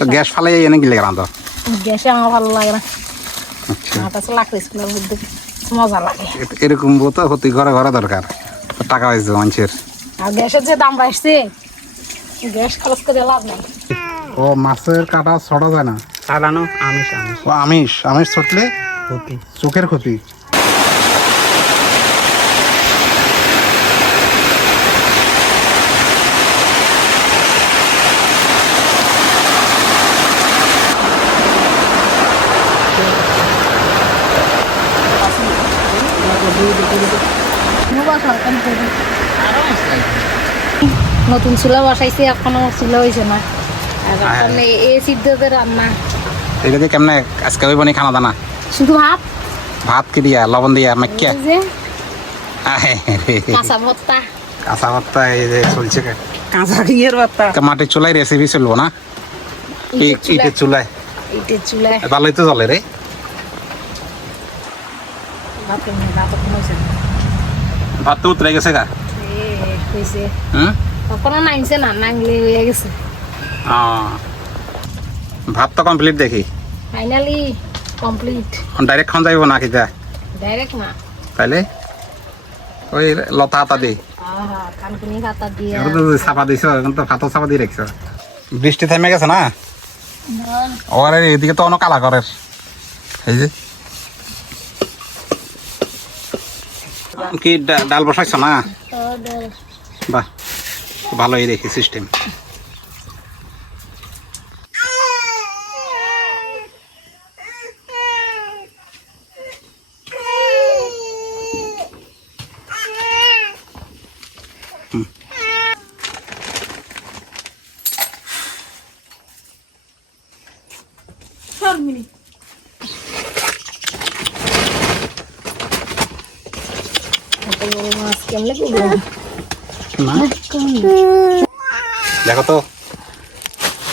তো গ্যাস ফালাই এনে গিলে রাঁধো? গ্যাসে আমার ভালো লাগে না, আমার কাছে লাকড়ি স্কুলের মধ্যে মজা লাগে। এরকম তো প্রতি ঘরে ঘরে দরকার, টাকা হয়েছে মানুষের। আর গ্যাসের যে দাম বাড়ছে, গ্যাস খরচ করে লাভ নাই। ও মাছের কাটা ছড়া যায় না? চালানো আমিষ আমিষ ও আমিষ, আমিষ ছড়লে ক্ষতি। চোখের ক্ষতি। নতুন চুলা বসাইছি, এখনো চুলা হয়েছে না। আর এখন এই সিদ্ধতে রান্না। এটাকে কেমনে আজকে ওই বনি খানা দানা? শুধু ভাত, ভাত কি দিয়া লবণ দিয়া মাখিয়া? এই যে কাঁচা কাঁচা ভর্তা। ভর্তা এই যে চলছে। কাঁচা ঘিয়ের বার্তা। মাটির চুলাই রেসিপি চলবো না? ইটের চুলায়? ইটের চুলায় ভালোই তো চলে রে। ভাত তো উতরে গেছে গা? হয়েছে, হুম, এখনো নাইছে না, নাইলে হয়ে গেছে। ভাত তো কমপ্লিট দেখি, ফাইনালি কমপ্লিট। ডাইরেক্ট খান যাইব না কিতা? ডাইরেক্ট না, তাইলে ওই লতা হাতা দি কানকুনি খাতা দিয়ে। চাপা দিছ, এখন তো ভাতও চাপা দিয়ে রাখছ। বৃষ্টি থেমে গেছে না? ওর এদিকে তো অনেক কালা করের। এই যে কি ডাল বসাইছ না? বাহ, ভালোই দেখি সিস্টেম। মাছ কেমনে করবো? না দেখো তো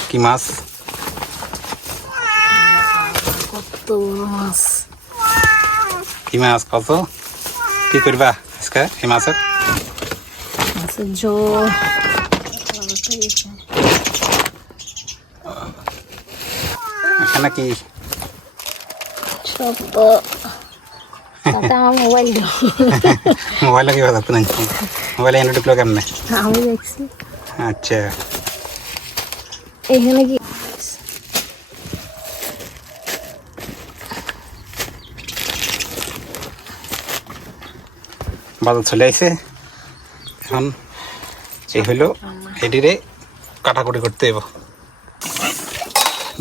কি মাছ, কত মাছ। কি মাছ কত, কি করবা আজকে এই মাছের? মাছের ঝোল। এখানে কি সব তো তাতে আমার মোবাইল দাও। মোবাইলে কি বাজাতে নাই? মোবাইলে এনে ঢুকলো কেমনে? আমি দেখছি আচ্ছা, এখানে কি বাজার চলে আইছে। এখন এই হইলো এটিরে কাটাকুটি করতে হইব।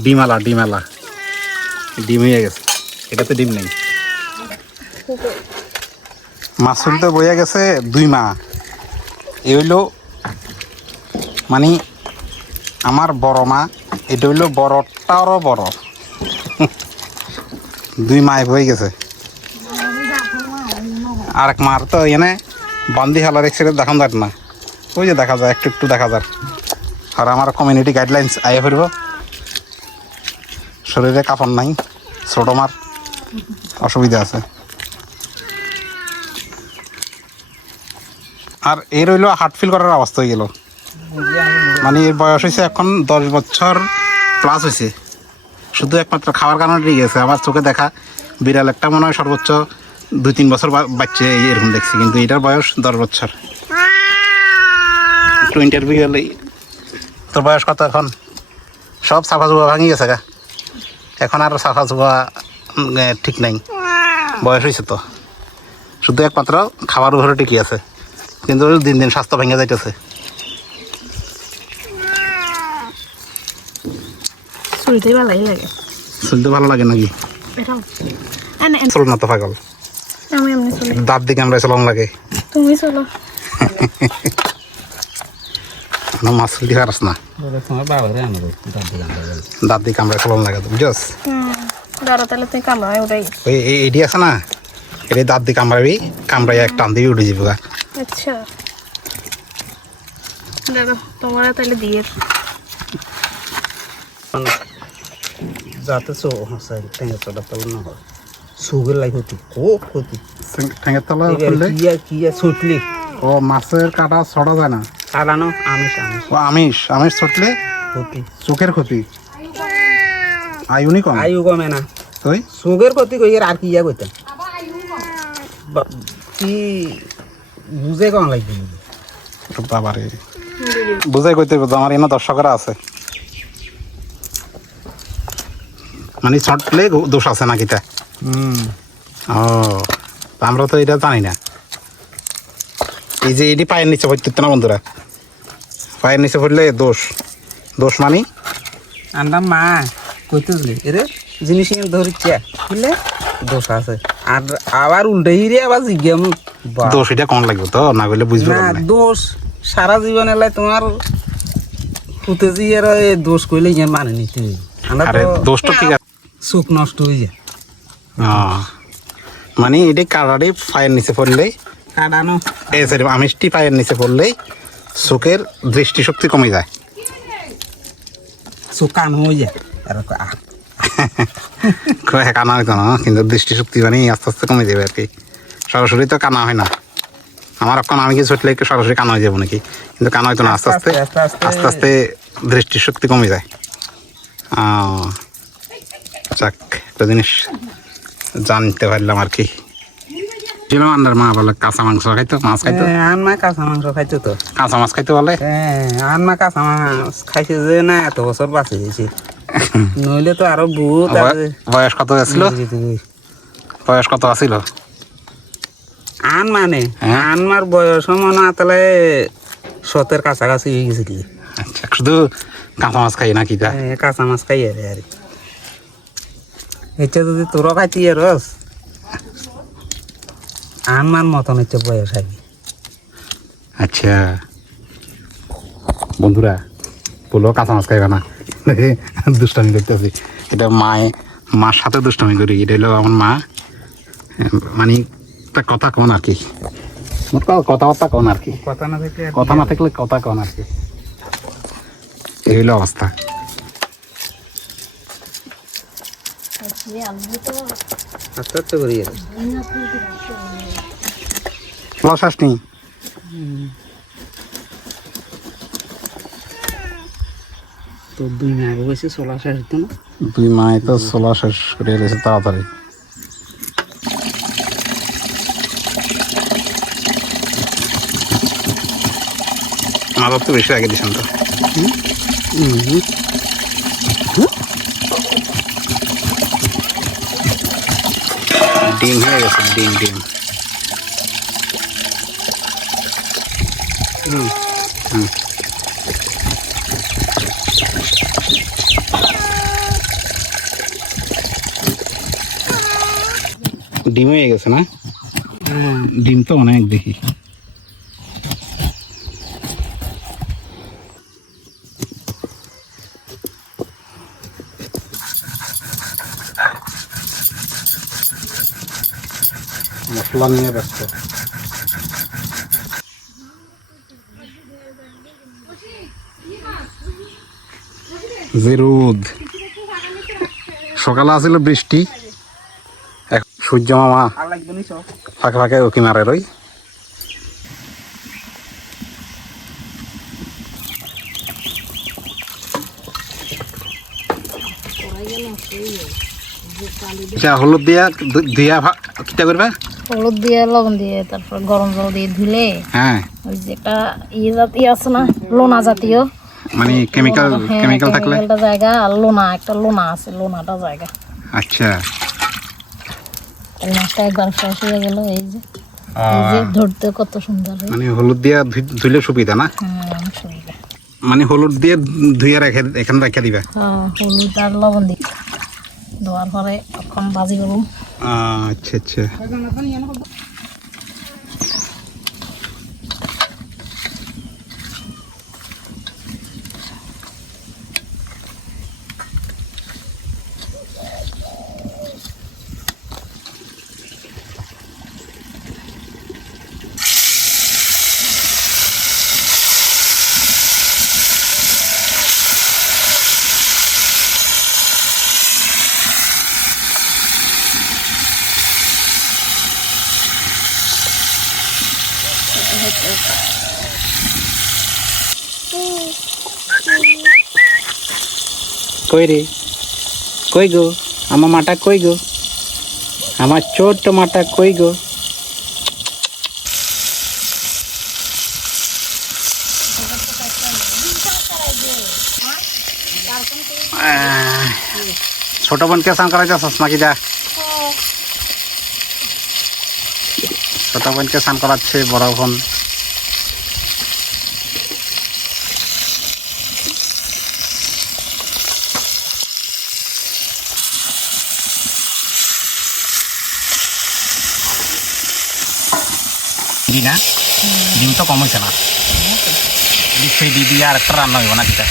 ডিমালা ডিমালা ডিম হয়ে গেছে, এটাতে ডিম নেই। মাছুল তো বইয়া গেছে 2 মাহ। এই হইল মানে আমার বড় মা, এটা হইল বড়টারও বড়। 2 মাহ বয়ে গেছে। আর এক মার তো এনে বান্দি হালার এক সাইডে দেখান যায় না, ওই যে দেখা যায় একটু একটু দেখা যায়। আর আমার কমিউনিটি গাইডলাইন্স আইয়া ফিরব, শরীরে কাপড় নাই, ছোট মার অসুবিধা আছে। আর এর হইলো হার্ট ফিল করার অবস্থা হয়ে গেল, মানে এর বয়স হয়েছে এখন 10 বছর প্লাস হয়েছে। শুধু একমাত্র খাওয়ার কারণে ঠিক আছে। আমার চোখে দেখা বিড়াল একটা মনে হয় সর্বোচ্চ 2-3 বছর বাচ্চা এরকম দেখছি, কিন্তু এটার বয়স 10 বছর। একটু ইন্টারভিউ হলেই তোর বয়স কত এখন? সব সাফা চুপা ভাঙি গেছে গা, এখন আর সাফা চুপা ঠিক নাই, বয়স হয়েছে তো। শুধু একমাত্র খাবার উপরে ঠিকই আছে, কিন্তু দিন দিন স্বাস্থ্য ভেঙে যাইতেছে। চুলতে ভালোই লাগে। চলতে ভালো লাগে নাকি? চলো না তো পাগল, আমি এমনি চলি। দাঁত দিকে আমরা চলাম লাগে। তুমি চলো। মাছ চলতে পারস না, দাঁত দিকে আমরা চলাম লাগে, বুঝছ? ধরো তাহলে তুই কামড়ায় ওটাই। ওই এটি আছে না, এটি দাঁত দিয়ে কামড়াবি, কামড়াই এক টান দিয়ে উঠে যাবো গা। আচ্ছা দাদা তোমার তাহলে দিয়ে যাতে ঠেঙে চড়া তল না হয়, সুগের লাই ক্ষতি, খুব ক্ষতি। ঠ্যাঙের তলা কিয়া ছুটলি ও মাছের কাটা ছড়া যায় না? চালানো আমিষ আমিষ ও আমিষ, আমিষ ছটলে ক্ষতি। চোখের ক্ষতি। আয়ুনি কম আয়ু কমে না ওই চোখের ক্ষতি কই আর কি ইয়া কইতাম কি বুঝে কম লাগবে বাবারে বুঝাই কইতে হবে তো, আমার এনে দর্শকরা আছে মানে ছটলে দোষ আছে নাকি তা ও তা আমরা তো এটা জানি না এই যে এটি পায়ের নিচে পড়তে না বন্ধুরা, পায়ের নিচে পড়লে দোষ, দোষ মানে আমরা মা কইতেছিলি এরে জিনিস ধরিচ্ছে বুঝলে দোষ আছে আর আবার উল্টে হিরে আবার জিজ্ঞাম দোষ এটা কম লাগবে তো, না বললে বুঝবে না না। দোষ সারা জীবন এলাই তোমার ফুটেছি আর দোষ কইলে ইয়ার মানে নিতে আমরা আরে তো দোষ তো ঠিক আছে চোখ নষ্ট হয়ে যায় মানে এটি কারারে পায়ের নিচে পড়লেই কাটানো এই সরি আমিষটি পায়ের নিচে পড়লেই চোখের দৃষ্টিশক্তি কমে যায়। চোখ কান হয়ে যায় এরকম কানা হইতো না কিন্তু দৃষ্টিশক্তি মানে আস্তে আস্তে কমে যাবে আর কি, সরাসরি তো কানা হয় না। আমার এখন আমি কিছু ছুটলে একটু সরাসরি কানা হয়ে যাবো নাকি, কিন্তু কানা হইতো না, আস্তে আস্তে আস্তে আস্তে দৃষ্টিশক্তি কমে যায়। যাক একটা জিনিস জানতে পারলাম আর কি। ছিল আন্ডার মা বলে কাঁচা মাংস খাইতো, মাছ খাইতো, আর মা কাঁচা মাংস খাইতো তো কাঁচা মাছ খাইতো বলে। আর মা কাঁচা মাছ খাইছে যে না এত বছর বাঁচে গেছে নইলে তো আরো বহুত আছে। বয়স কত আছিল, বয়স কত আছিল? আন মানে আনমার বয়স মনে আতলে 70 কাছাকাছি হয়ে গেছিল। আচ্ছা শুধু কাঁচা মাছ খাই নাকি তা? কাঁচা মাছ খাই আর এটা যদি তোরা খাইতি রস আনমান মতন হচ্ছে বয়স আগে। আচ্ছা বন্ধুরা বলো কাঁচা মাছ খাইবা না, দুষ্টামি করতেছি। এটা মার সাথে দুষ্টামি করি, এটা হলো আমার মা, মানে একটা কথা কন আর কি, কথাবার্তা কন আর কি, কথা না থাকলে কথা না থাকলে কথা কন আর কি, এই হলো অবস্থা। আস্তে আস্তে করি লসাস নি তো 2 মাস বয়সে 16 শেষ হতো না। 2 মাস তো 16 শেষ করে এসেছে তাড়াতাড়ি। আমার তো বেশি আগে দিয়েছেন তো। ডিম হয়ে গেছে, ডিম ডিম ডিম হয়ে গেছে না, ডিম তো অনেক দেখি। মশলা নিয়ে ব্যস্ত। যে রোদ, সকালে আসছিল বৃষ্টি, সূর্য মামা ফাঁকে ফাঁকে উকি মারে রই। হলুদ দিয়া দিয়া কিটা করবে, হলুদ দিয়ে লবণ দিয়ে তারপর গরম জল দিয়ে ধুলে হ্যাঁ ওই যে একটা ইয়ে আছে না লোনা জাতীয়, মানে কেমিক্যাল কেমিক্যাল থাকলে কেমিক্যালটা জায়গা আর লোনা একটা লোনা আছে, লোনাটা জায়গা। আচ্ছা এই মাছটা একবার শেষ হয়ে গেল, এই যে ধরতে কত সুন্দর। মানে হলুদ দিয়া ধুইলে সুবিধা না, অনেক সুবিধা। মানে হলুদ দিয়ে ধুইয়া রেখে এখানে রেখে দিবা। হলুদ আর লবণ দিয়ে ধোয়ার পরে তখন ভাজি করুন। আচ্ছা আচ্ছা কই রে কই গো আমার মাটা কই গো, আমার ছোট্ট মাটা কই গো। ছোট বোনকে স্নান করাইতেছস নাকি? যা, ছোট বোনকে স্নান করাচ্ছে বড় বোন। না ডিম তো কম হয়েছে না, সেই দিদি আর একটা রান্না হইব না কিটা।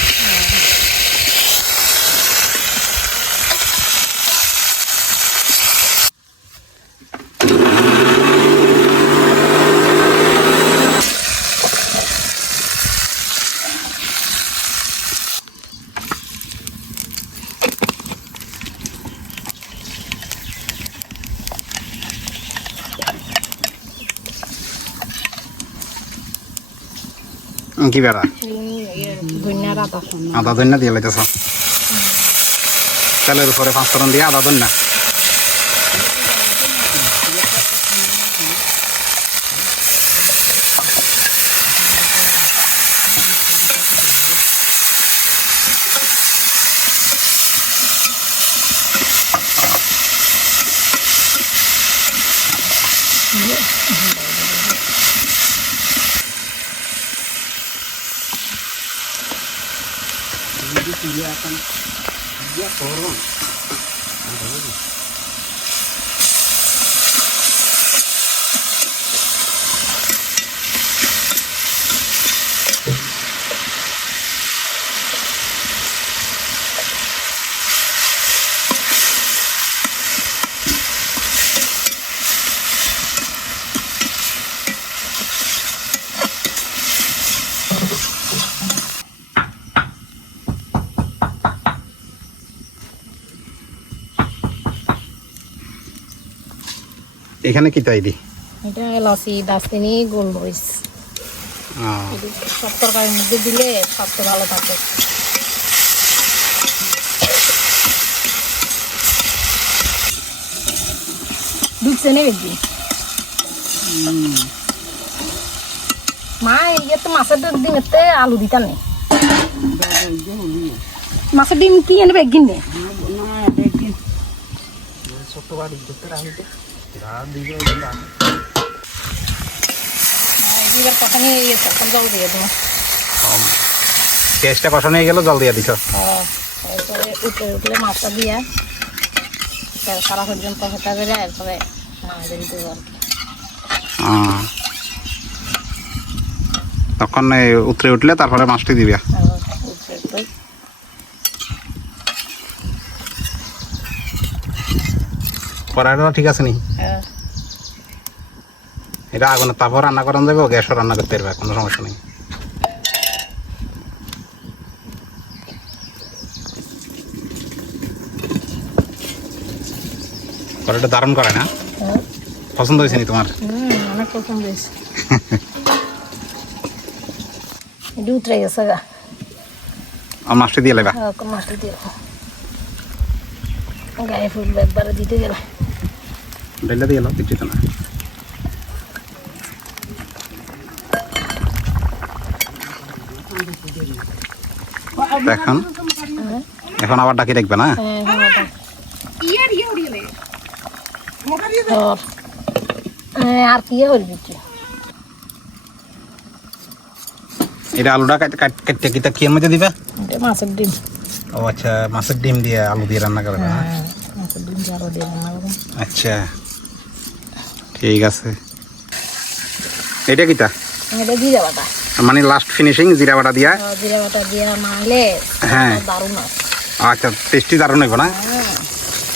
কি বেড়া আদা ধন্যা দিয়ে লাইতেছ, তেলের উপরে 5 ফোড়ন দিয়ে আদা ধন্যা। এখানে কি তাই দি? এটা এলাচি, দারচিনি, গোলমরিচ। সব তরকারির মধ্যে দিলে স্বাদটা ভালো থাকে। ঢুকছে না বেশি মা, ইয়ে তো মাছের ডিমেতে আলু দিতা নেই। মাছের ডিম কি এনে বেগিন নে কখনই জল দিয়ে দেবো। গ্যাসটা কষানো হয়ে গেল, জল দিয়ে দিছ। এরপরে উঠলে মাছটা দিয়ে সারা পর্যন্ত হেঁটা করে এরপরে মাছ দিতে আর কি। তখন উতরে উঠলে তারপরে মাছটি দিবি। কড়াইটা ঠিক আছে নি? এটা আগুনের তারপর রান্না করানো যাবে, গ্যাসও রান্না করতে পারবে, কোনো সমস্যা নেই। কড়াইটা দারুণ করে না? পছন্দ হয়েছে নি তোমার? অনেক পছন্দ হয়েছে। এটা উতরে গেছে গা, আর মাছটি দিয়ে লেবা। মাছটি দিয়ে গায়ে ফুটবে একবারে দিতে গেলে। ডাইলা দিয়ে এলো কিছু না। এখন এখন আবার ডাকি দেখবে না? আর কি করবি কি? এটা আলুটা কাটতে কিতা কি এর মধ্যে দিবে? এটা মাছের ডিম। ও আচ্ছা, মাছের ডিম দিয়ে আলু দিয়ে রান্না করবে। মাছের ডিম আলু দিয়ে রান্না করবে। আচ্ছা ঠিক আছে। এটা কিতা? এটা জিরা বাটা, মানে লাস্ট ফিনিশিং জিরা বাটা দিয়া? জিরা বাটা দিয়ে মারলে হ্যাঁ দারুণ হয়। আচ্ছা, টেস্টি দারুণ হইব না?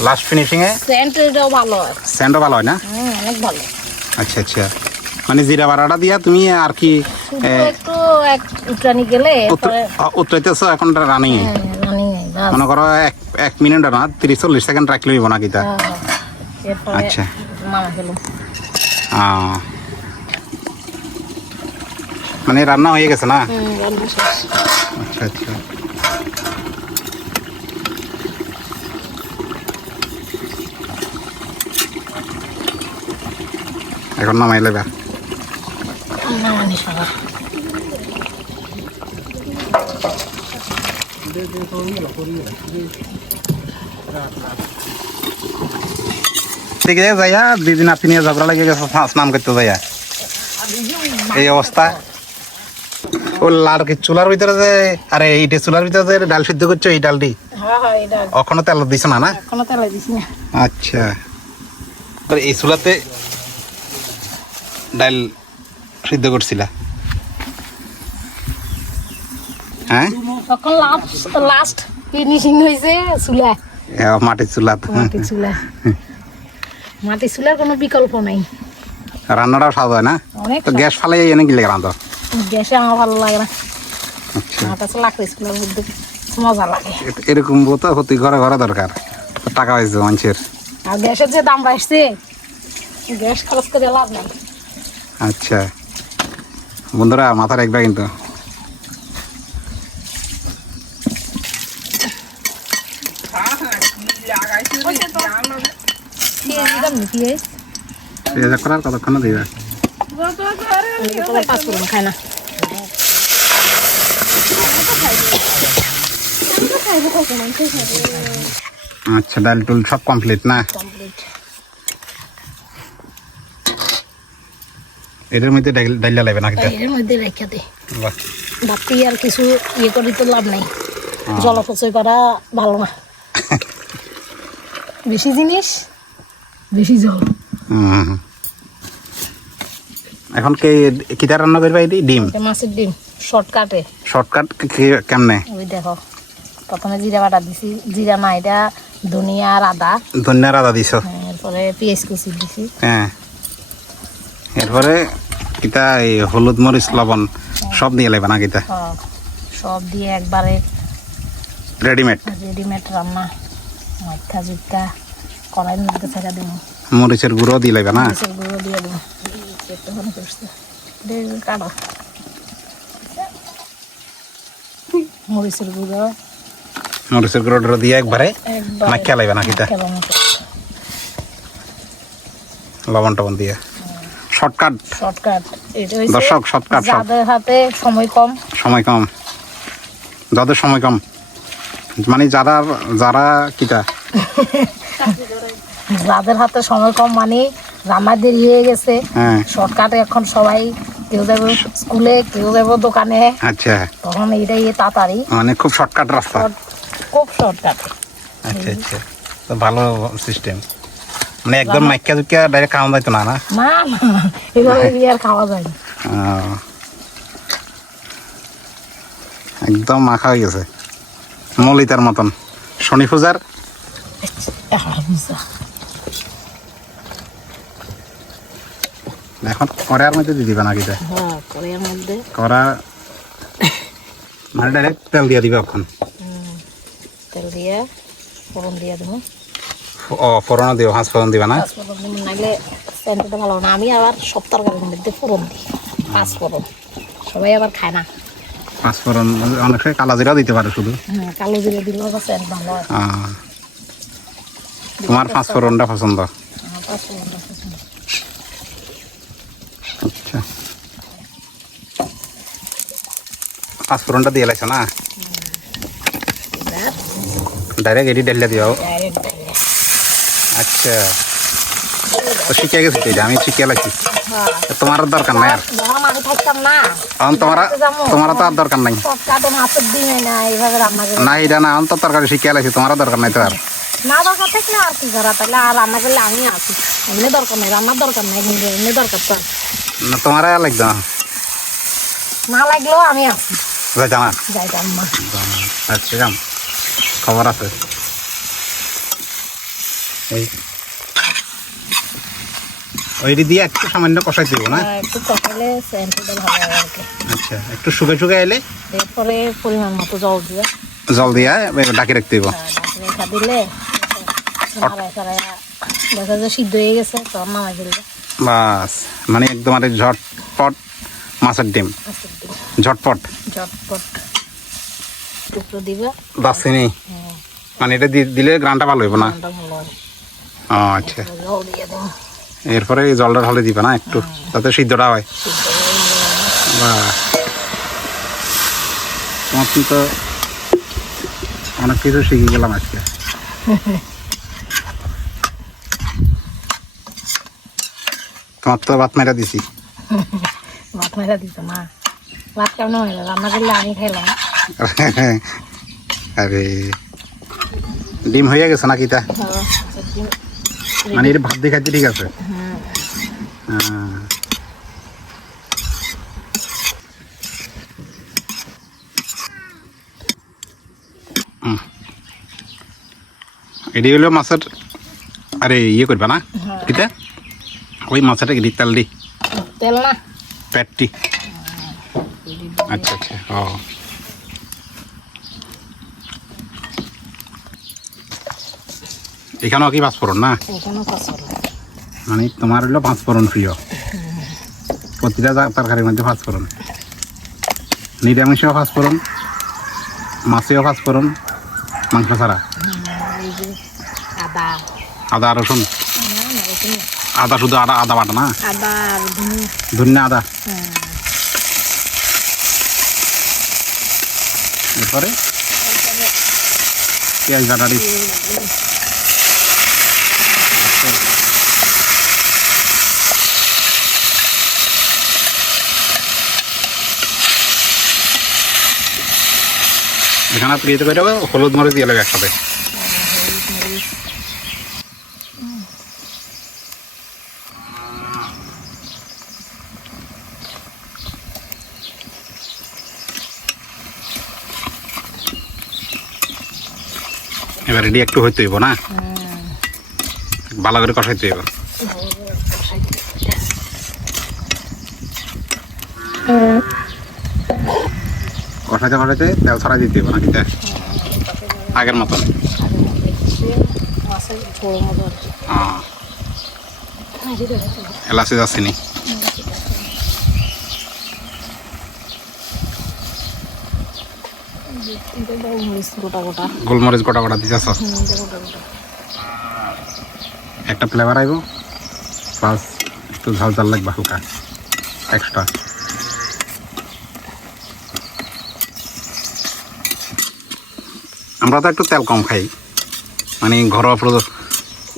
লাস্ট ফিনিশিং এ সেন্টটাও ভালো হয়। সেন্টও ভালো হয় না? অনেক ভালো। আচ্ছা আচ্ছা, মানে জিরা বাটাটা দিয়া তুমি আর কি একটু এক উঠানি গেলে উতরাইতেছ, এখন রানিং এ রানিং মনে করো 1 মিনিট না 30-40 সেকেন্ড রাখলে হইব না কিতা? আচ্ছা মামা খেলো। মানে রান্না হয়ে গেছে না? রান্না শেষ। আচ্ছা আচ্ছা। এখন নামাই লেবা নামানি সবার দেখে যাইয়া দিদি নাতি নিয়ে ঝগড়া লেগে গেছে স্নান করতে যাইয়া এই অবস্থা। ও লাল কি চুলার ভিতরে যে আরে এইটা চুলার ভিতরে যে ডাল সিদ্ধ করছো এই ডালটি হ্যাঁ এটা ওখানে তেল দিছ না না? এখনো তেলে দিছি না। আচ্ছা এই চুলাতে ডাল সিদ্ধ করছিলা? হ্যাঁ তখন লাস্ট ফিনিশিং হয়েছে চুলা, মাটির চুলাত। মাটির চুলা। মাটির চুলার কোনো বিকল্প নাই। রান্নাটাও স্বাদ হয় না? অনেক তো গ্যাস ফালাই এনে কি লাগে রান্না? গ্যাসে আমার ভালো লাগে না, আচ্ছা আমার কাছে লাকড়ি চুলার মধ্যে মজা লাগে। এরকম তো প্রতি ঘরে ঘরে দরকার, টাকা হয়েছে মানুষের। আর গ্যাসের যে দাম বাড়ছে, গ্যাস খরচ করে লাভ নাই। আচ্ছা বন্ধুরা মাথা রাখবে কিন্তু। পেঁয়াজ করার কতক্ষণ দিবে? পাঁচফোড়ন খায় না। আচ্ছা ডাল টুল সব কমপ্লিট না? কমপ্লিট। এটার মধ্যে ডাইলা লাগবে নাকি? এর মধ্যে রেখে দে, বাহ বাকি আর কিছু ইয়ে করে তো লাভ নাই। জলপচয় করা ভালো না। বেশি জিনিস বেশি জল। হুম। এখন কে কিটা রান্না করবে? এটি ডিম, মাছের ডিম শর্টকাটে। শর্টকাট কেমনে? ওই দেখো প্রথমে জিরা বাটা দিছি, জিরা না এটা ধনিয়া আর আদা, ধনিয়া আদা দিছ? এরপরে পেঁয়াজ কুচি দিছি। হ্যাঁ এরপরে কিটা এই হলুদ মরিচ লবণ সব দিয়ে লাগবে না কিটা? সব দিয়ে একবারে রেডিমেড রেডিমেড রান্না। মাথা জুতা কড়াইয়ের মধ্যে ছেড়ে দেবো, মরিচের গুঁড়ো দিয়ে লাগবে না? মরিচের গুঁড়ো দিয়ে দেবো। একটুখানি করছে কাটো মরিচের গুঁড়ো, মরিচের গুঁড়ো দিয়ে একবারে না খেয়া লাগবে না কিটা? লবণ টবণ দিয়ে শর্টকাট। শর্টকাট এটা হইছে দর্শক শর্টকাট সব। যাদের হাতে সময় কম, সময় কম, যাদের সময় কম মানে যারা কিটা যাদের হাতে সময় কম মানে রান্না দেরি হয়ে গেছে, হ্যাঁ শর্টকাটে এখন সবাই কেউ যাবে স্কুলে, কেউ যাবে দোকানে, আচ্ছা তখন এইটাই তাড়াতাড়ি মানে খুব শর্টকাট রাস্তা। খুব শর্টকাট। আচ্ছা আচ্ছা তো ভালো সিস্টেম। মানে একদম মাইকা জুকিয়া ডাইরেক্ট খাওয়া যাইতো না? না না না এভাবে দিয়ে আর খাওয়া যায় না। একদম মাখা হয়ে গেছে মলিতার মতন। শনি পূজার এখন কড়াইয়ের মধ্যে দিয়ে দিবা নাকি? হ্যাঁ কড়াইয়ের মধ্যে কড়া মানে ডাইরেক্ট তেল দিয়ে দিবা এখন? তেল দিয়ে ফোড়ন দিয়ে দেবো। ও ফোড়নও দিও, হাঁস ফোড়ন দিবা না? পাঁচফোড়ন দিব, নাহলে সেন্টটা ভালো না। আমি আবার সব তরকারির মধ্যে ফোড়ন দিই, পাঁচফোড়ন। সবাই আবার খায় না। পাঁচ ফোড়ন অনেক সময় কালা জিরাও দিতে পারে শুধু। হ্যাঁ কালো জিরে দিলেও আবার সেন্ট ভালো হয়। তোমার পাঁচ ফোড়নটা পছন্দ? আমার পাঁচফোড়নটা পছন্দ। আচ্ছা পাঁচ ফোড়নটা দিয়ে লাগছো না? এবার ডাইরেক্ট এডি ডালিয়া দিও? ডাইরেক্ট দিয়ে। আচ্ছা তো শিখে গেছি তো, আমি শিখে লাগছি। হ্যাঁ তোমার আর দরকার নাই আর? যখন আমি থাকতাম না, এখন তোমার তো আর দরকার নাই। শর্টকাটে মাছের ডিমে না এইভাবে রান্না করে। না এটা না, এখন তো তরকারি শিখে লাগছি, তোমার আর দরকার নাই তো আর? না দরকার থাকলে আর কি করা, তাহলে আর রান্না করলে আমি আছি। এমনি দরকার নেই, রান্নার দরকার নেই, কিন্তু এমনি দরকার তো আর। না তোমার আর লাগতো না? না লাগলেও আমি আছি, যাইতা না? যাইতাম মা। আচ্ছা যাম, খবর আছে। ওইটি দিয়ে একটু সামান্য কষাই দিব না? একটু কষালে সেন্টটা ভালো হয় আর কি। আচ্ছা একটু শুকে শুকে এলে এরপরে পরিমাণ মতো জল দিয়ে জল দিয়া ডাকি রাখতে দিব? রেখা দিলে দেখা যায় সিদ্ধ হয়ে গেছে, তখন নামাই ফেলবে। বাস মানে একদম আর ঝটপট মাছের ডিম, ঝটপট ঝটপট টুকরো দিবে। দাসিনি মানে এটা দিলে গ্রানটা ভালো হইব না? রান্নাটা ভালো হয়। ও আচ্ছা জল দিয়ে দেবো। এরপরে এই জলটা ঢালে দিবা না একটু, যাতে সিদ্ধটা হয়। বাহ, তোমার তো অনেক কিছু শিখে গেলাম আজকে। তোমার তো ভাত মেরা দিছি। ভাত মেরা দিত না, ভাত কেমন হয় রান্না করলে আমি খাইলাম। আরে ডিম হয়ে গেছে নাকি তা? মানে এটা ভাত দিয়ে খাইতে ঠিক আছে। এটি হলো মাছের, আরে ইয়ে করবা না কিতা ওই মাছটা কি তেল দি তেল না পেটটি। আচ্ছা আচ্ছা, ও এখানেও কি পাঁচফোড়ন না? এখানেও পাঁচফোড়ন। মানে তোমার হলো পাঁচফোড়ন প্রিয়, প্রতিটা তরকারির মধ্যে পাঁচফোড়ন, নিরামিষেও পাঁচফোড়ন, মাছেও পাঁচফোড়ন, মাংস ছাড়া। এই যে আদা, আদা রসুন, আদা শুধু আদা, আদা বাটা না, আদা আর ধনিয়া। ধনিয়া আদা। এরপরে পেঁয়াজ বাটা দিই। এখানে ইয়েতে করে দেবো, হলুদ মরিচ দিয়ে দেবে একসাথে। এবার রেডি একটু হইতে হইব না, ভালো করে কষাইতে হইব। কষাইতে কষাইতে তেল ছড়াই দিতে হইব নাকি আগের মতন? মাছের ঝোল মতো আর কি। এলাচি যাচ্ছে নি? গোটা গোটা গোলমরিচ গোটা গোটা দিতেছ, গোটা গোটা। একটা ফ্লেভার আইব, প্লাস একটু ঝাল ঝাল লাগবে হালকা এক্সট্রা। আমরা তো একটু তেল কম খাই, মানে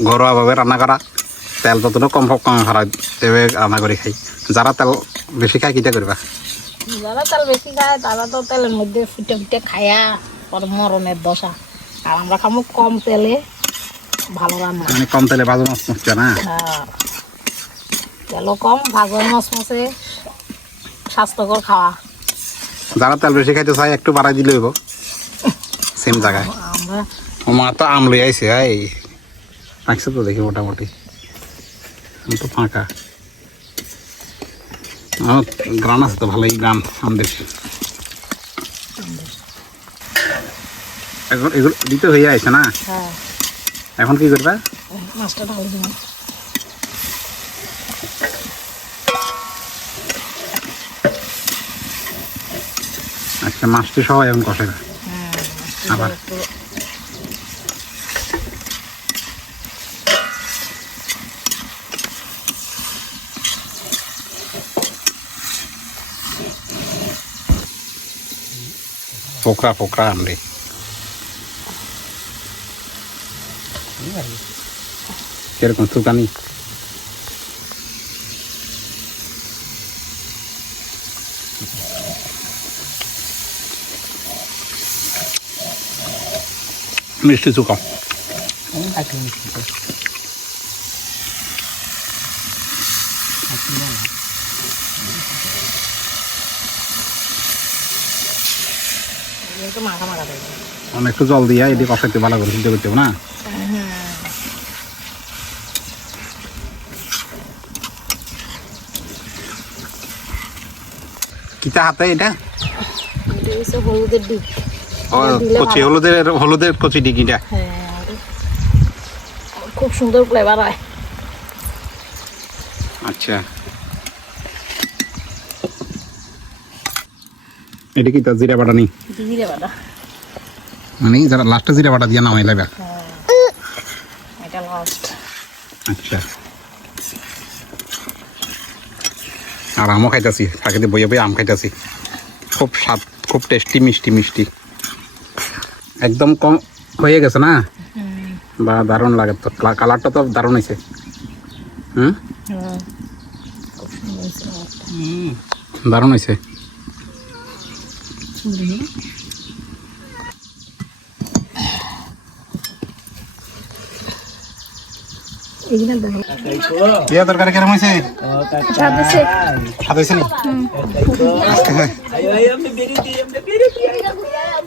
ঘরোয়াভাবে রান্না করা, তেল যতটা কম কম খারাপ এভাবে রান্না করে খাই। যারা তেল বেশি খায় কিটা করবা? যারা তেল বেশি খায় তারা তো তেলের মধ্যে ফুটে ফুটে খায়া পর মরণের দশা। আর আমরা খাবো কম তেলে ভালো রান্না। মানে কম তেলে ভাজা মাছ মরছে না? হ্যাঁ, তেলও কম, ভাজা মশমশে, স্বাস্থ্যকর খাওয়া। যারা তেল বেশি খাইতে চায় একটু বাড়াই দিলে হইব সেম জায়গায়। আমরা মা তো আম লই আইছে, এই রাখছে তো দেখি মোটামুটি, আম তো ফাঁকা। গ্রান আছে তো ভালোই, গ্রান আমদের। এখন এগুলো দিতে হয়ে আছে না? হ্যাঁ, এখন কি করবা? মাছটা ঢালি দিলাম। আচ্ছা, মাছটি সবাই এখন কষে না আবার? পোকরা পোকরা আমরে কিরকম সুকানি? মিষ্টি চুকা। মাখা মাখা দেয়। একটু জল দিয়া এটি কষাইতে ভালো করে সিদ্ধ করতে হবে না? কিতা হাতে এটা? এটা হচ্ছে হলুদের ডিপ। ও কচি হলুদের কচি ডিগিটা। হ্যাঁ, খুব সুন্দর ফ্লেভার হয়। আচ্ছা, এটা কি তার জিরা বাটা নেই? জিরে বাটা, মানে যারা লাস্টে জিরা বাটা দিয়ে নামাই লাগবে। এটা লাস্ট। আচ্ছা, আর আমও খাইতেছি ফাঁকিতে বইয়ে বইয়ে আম খাইতেছি খুব স্বাদ খুব টেস্টি মিষ্টি মিষ্টি একদম কম হয়ে গেছে না বা দারুণ লাগে তো কালারটা তো দারুণ হয়েছে হুম দারুণ হয়েছে ইয়া তরকারি কেমন হয়েছে স্বাদ হয়েছে নি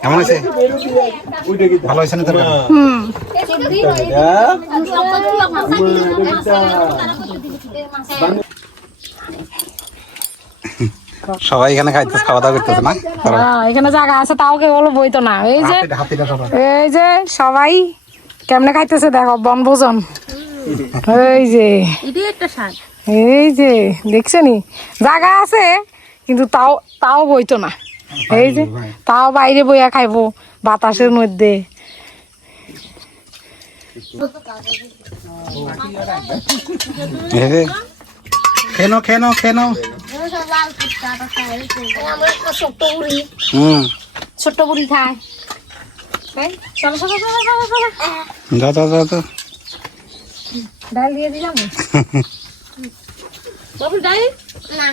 কেমন হয়েছে ভালো হয়েছে না তরকারি সবাই এখানে খাইতেছে খাওয়া দাওয়া করতেছে না এখানে জায়গা আছে তাও কে বলো বইতো না এই যে সবাই কেমনে খাইতেছে দেখো বনভোজন এই যে এই যে দেখছো নি জায়গা আছে কিন্তু তাও তাও বইতো না এই যে তাও বাইরে বইয়া খাইবো বাতাসের মধ্যে খেনো খেনো খেনো ছোট্ট বুড়ি খায় চলো চলো চলো চলো চলো যাও যাও যাও যাও ডাল দিয়ে দিলাম ডাল না